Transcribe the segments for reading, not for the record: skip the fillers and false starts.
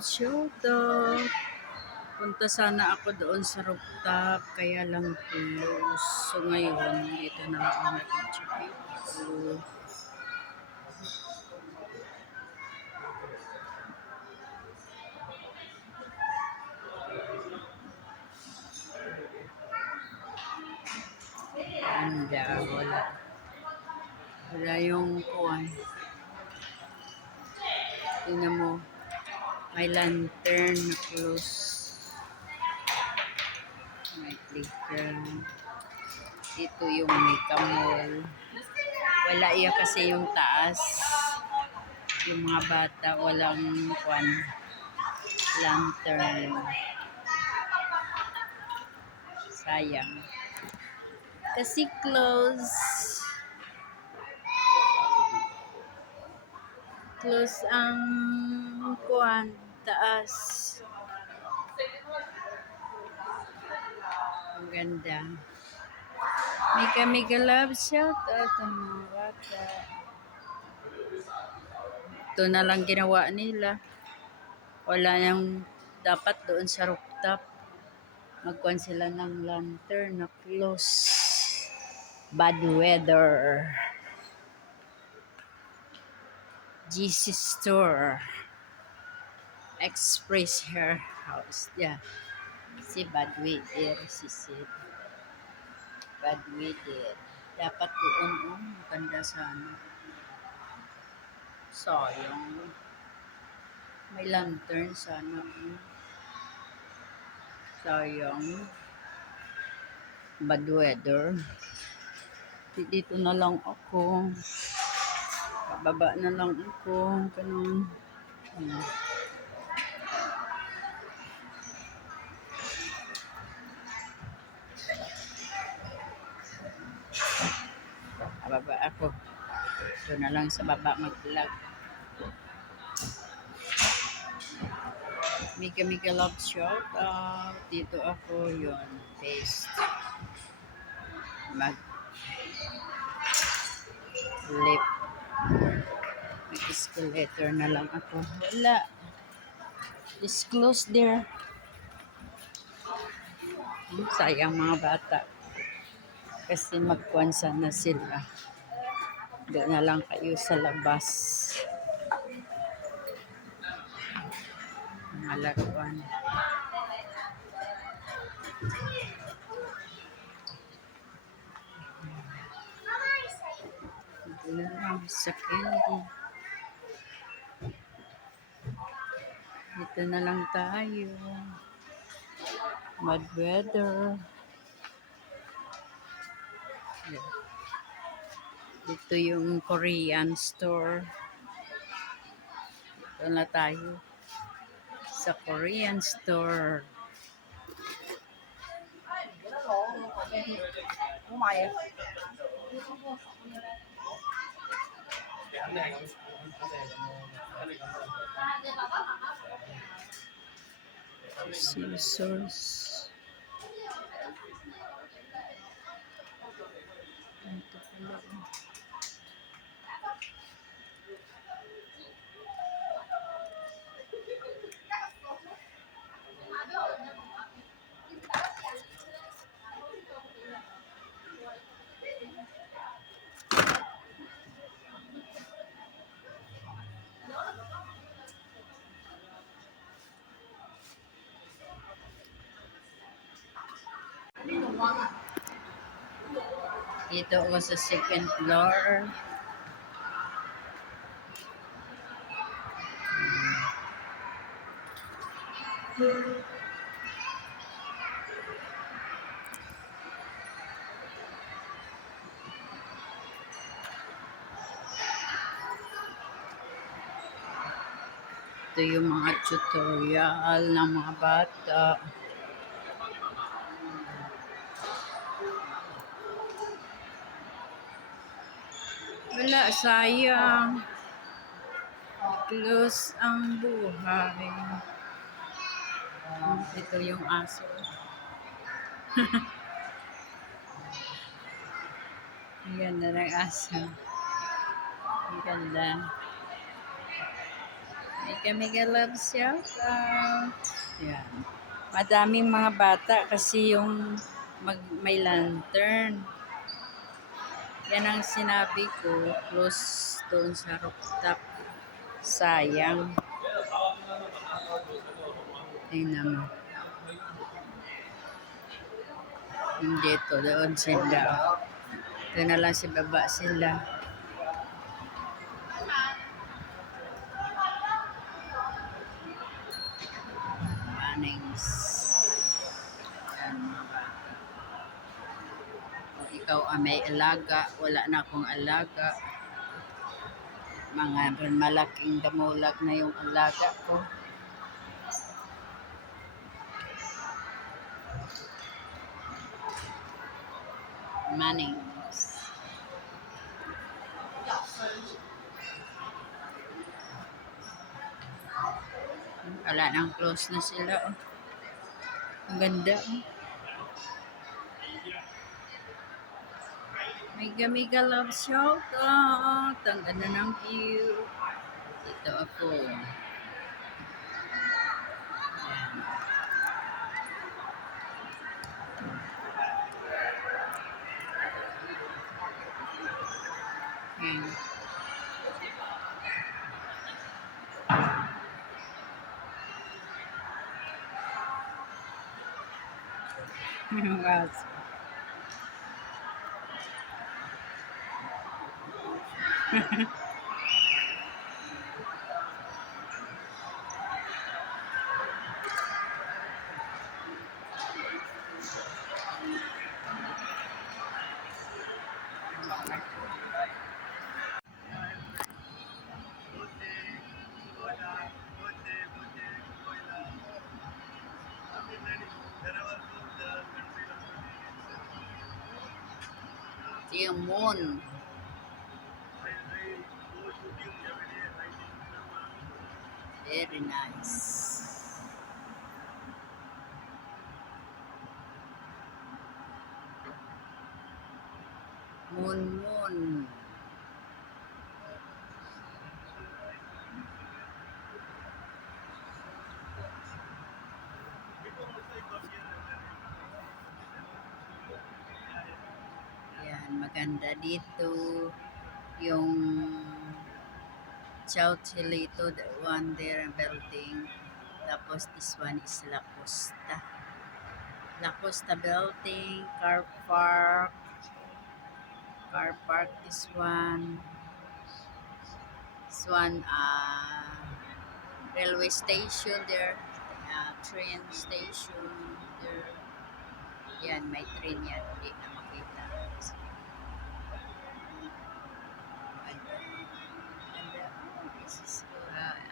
Love Showdown. Punta sana ako doon sa rooftop, kaya lang close. So ngayon, dito na ako nag-video. Ganda, wala. Wala yung kuwan. Tingnan mo, may lantern na close. May playground. Dito yung Mega Mall. Wala iya kasi yung taas. Yung mga bata, walang kuwan. Lantern. Sayang. Kasi close. Close ang kuwan, taas. Ang ganda. Mega love shout out ang mga bata. Ito na lang ginawa nila. Wala nang dapat doon sa rooftop. Magkuhan sila ng lantern na close. Bad weather. GC Store. Express Hair House. Yeah. Si bad weather. Si Sid. Bad weather. Dapat doon maganda sana. Sayang. May lantern sana. Sayang. Bad weather. Dito na lang ako. Pababa na lang ako. Ganun. Pababa ako. Ito na lang sa baba mag-vlog. Mega love shout out. Dito ako yon. Paste. Lip. Mag-escalator na lang ako. Wala. It's closed there. Sayang mga bata. Kasi magkuhan sana sila. Doon na lang kayo sa labas. Mga laruan. Dito na lang sa candy. Dito na lang tayo. Bad weather. Dito yung Korean store. Dito na tayo sa Korean store. Scissors. Ito pala. Dito ako sa second floor. Ito yung mga tutorial ng mga bata. Wala, sayang. Close ang buhay. Ito yung aso. Ang ganda ng aso. Ang ganda. Mega Mega Love shout out. Yan. Madaming mga bata kasi yung may lantern. Yan ang sinabi ko, close doon sa rooftop. Sayang. Tingnan mo. Hindi to, doon sila. Ito na lang si baba sila. Manings. Yan. Kung ikaw ang may alaga, wala na akong alaga. Mga malaking damulag na yung alaga ko. Manings. Wala nang close na sila. Oh. Ang ganda. Oh. Mega Mega Love shout out. Ang ganda ng view. Dito ako. Yan. Wow. Yung moon. Very nice. Moon, moon. Yan, maganda dito. Yung Chow Chilito, the one there building. Tapos this one is La Costa. La Costa building, car park. Car park, this one. This one, railway station there. Train station there. Yan, may train yan. Hindi na makita.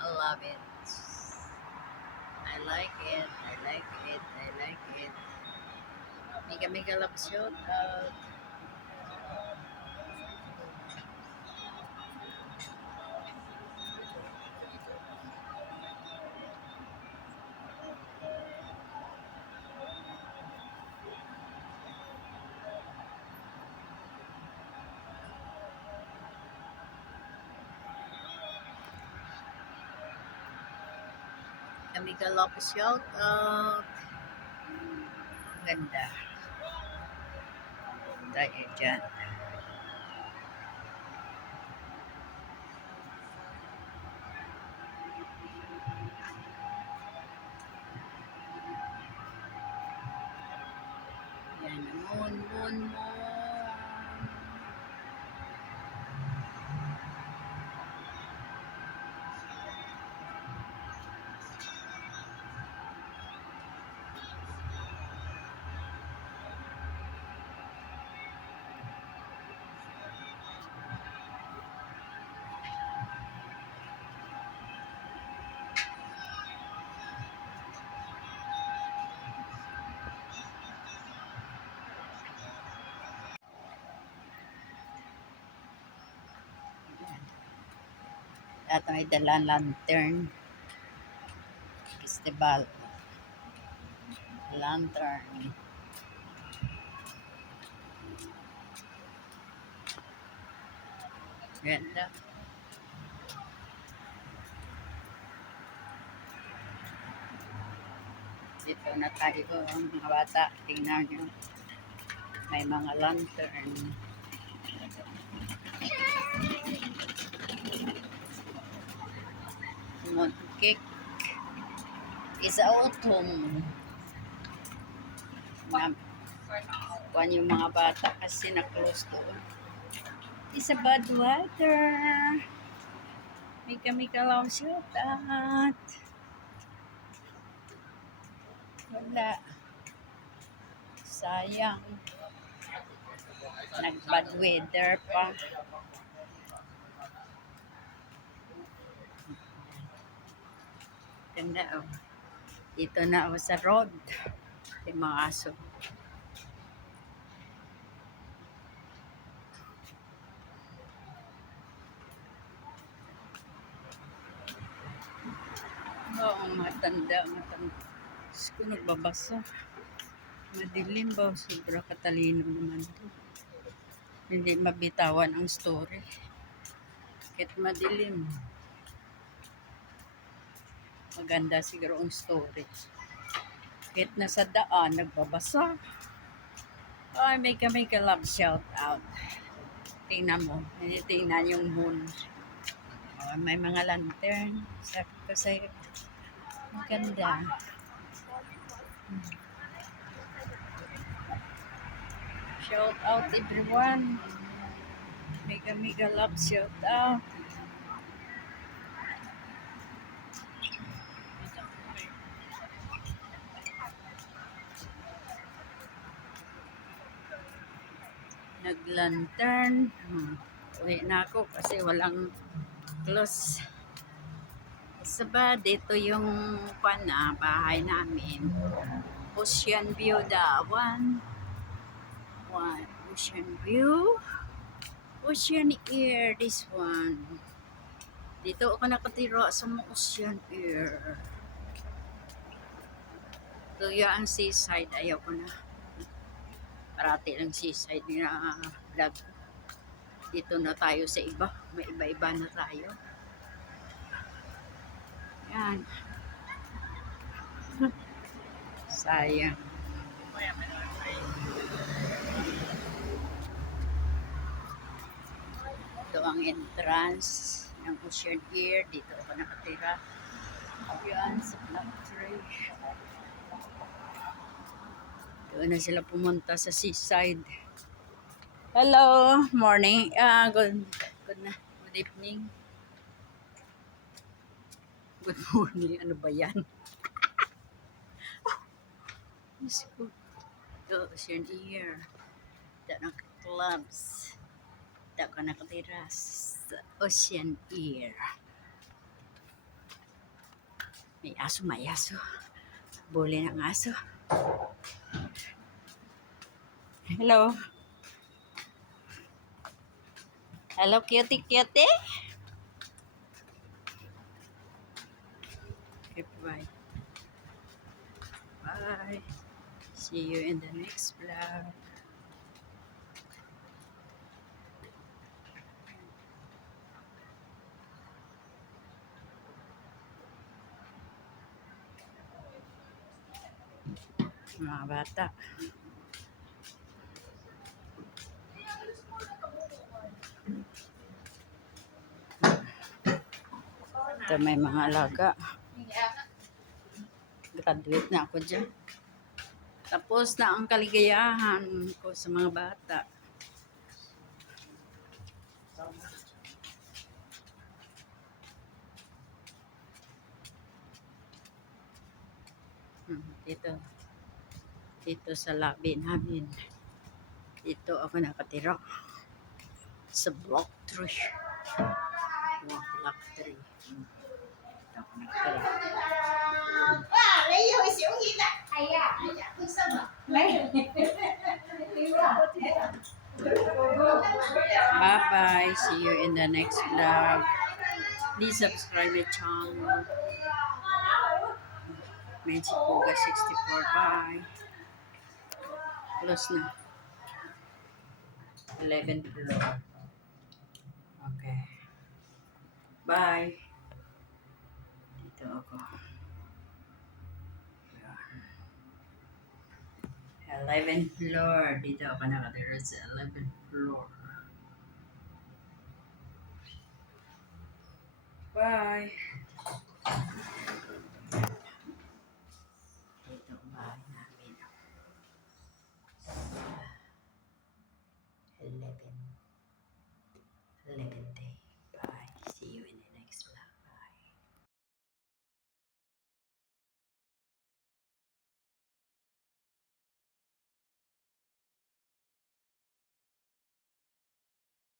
I love it. I like it. I like it. I like it. Mega Mega Love shout out. Mega Love shout out. Ganda. Tayo dyan. Yan, moon, moon, moon. At may dalang lantern. Festival. Lantern. Ganda. Dito na tayo mga bata. Tingnan nyo. May mga lantern. Mooncake is autumn. Kuhan yung mga bata kasi na-close doon. It's a bad weather. May kami kalawang shoot at wala. Sayang. Nag-bad weather pa. Ganda oh. Dito na ako sa road. Yung mga aso. Oo, matanda. Diyos ko, nagbabasa. Madilim ba? Sobra katalino naman to. Hindi mabitawan ang story. Kahit madilim. Maganda siguro ang story. Kahit nasa daan, nagbabasa. Ay, may kami ka-love shout out. Tingnan mo. Tingnan yung moon. Oh, may mga lantern. Sabi ko sa'yo. Maganda. Shout out everyone. Mega love shout out. Naglantern. Uwi na ako kasi walang close. Saba, dito yung bahay namin. Ocean view dawan. Ocean view. Ocean air, this one. Dito ako nakatira sa ocean air. Tuya ang seaside, ayaw ko na. Parati lang seaside na vlog. Dito na tayo sa iba. May iba-iba na tayo. Yan. Sayang. Ito ang entrance ng Ocean Air. Dito ako nakatira. Yan, sa Black Tree. Doon na sila pumunta sa seaside. Hello, morning. Good evening. Good morning. Ano ba yan? Let's go. Ito, Ocean Air. Ito ng clubs. Ito ako nakatira sa Ocean Air. May aso. Buli ng aso. Hello. Hello, cutie. Okay, bye. Bye. See you in the next vlog. Mga bata. Ito may mga alaga. Graduate na ako dyan. Tapos na ang kaligayahan ko sa mga bata. Dito sa labi namin. Dito ako nakatira. Sa Block 3. Block 3. Dito ako nakatira. Bye-bye. See you in the next vlog. Please subscribe my channel. Magic Poga 64. Bye. Close na. 11th floor. Okay. Bye. Dito ako. Ayan. 11th floor. Dito ako nakatira sa 11th floor. Bye!